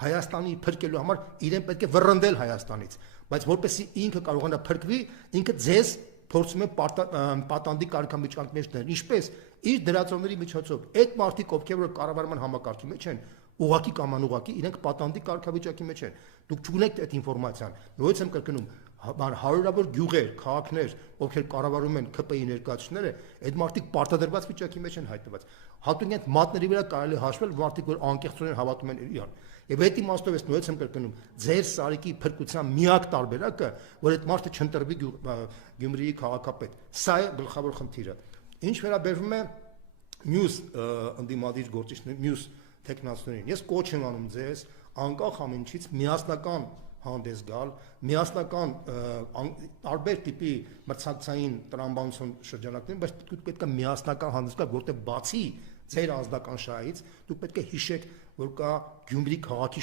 Հայաստանի փրկելու համար իրեն պետք է վռնդել Հայաստանից, բայց որպեսզի ինքը կարողանա փրկվի, ինքը ձեզ փորձում է պատանդի կարգամիջոցներ դնել, ինչպես իր դրածողների միջոցով, այդ մարդիկ, ովքեր որ կառավարման համակարգի մեջ են, ուղղակի կամ անուղղակի իրենք պատանդի կարգավիճակի մեջ են։ Դուք չունեք այդ ինֆորմացիան։ Նույնպես եմ կրկնում, հարյուրավոր գյուղեր, քաղաքներ, ովքեր կառավարում են ԿՊ-ի ներկայացուցիչները, այդ մարդիկ պարտադրված վիճակի մեջ են հայտնված։ Հատուկ այդ մատների վրա կարելի հաշվել մարդիկ, որ անկեղծորեն հավատում են իրան։ Եվ այդ իմաստով ես նույնպես եմ կրկնում, ձեր Սարիկի փրկության միակ տարբերակը, որ այդ մարդը չընտրվի Գյումրիի քաղաքապետ։ Սա է գլխավոր խնդիրը։ Ինչ վերաբերվում է մյուս ընդդիմադիր գործիչներին, մյուս տեխնացիներին, ես կոչ եմ անում ձեզ անկախ ամենից միասնական հանդես գալ, միասնական տարբեր տիպի մրցակցային տրամաբանություն շրջանակներին, բայց դուք պետք է միասնական հանդես գալ, որտեղ բացի ձեր անձնական շահից դուք պետք է հիշեք, որ կա Գյումրի քաղաքի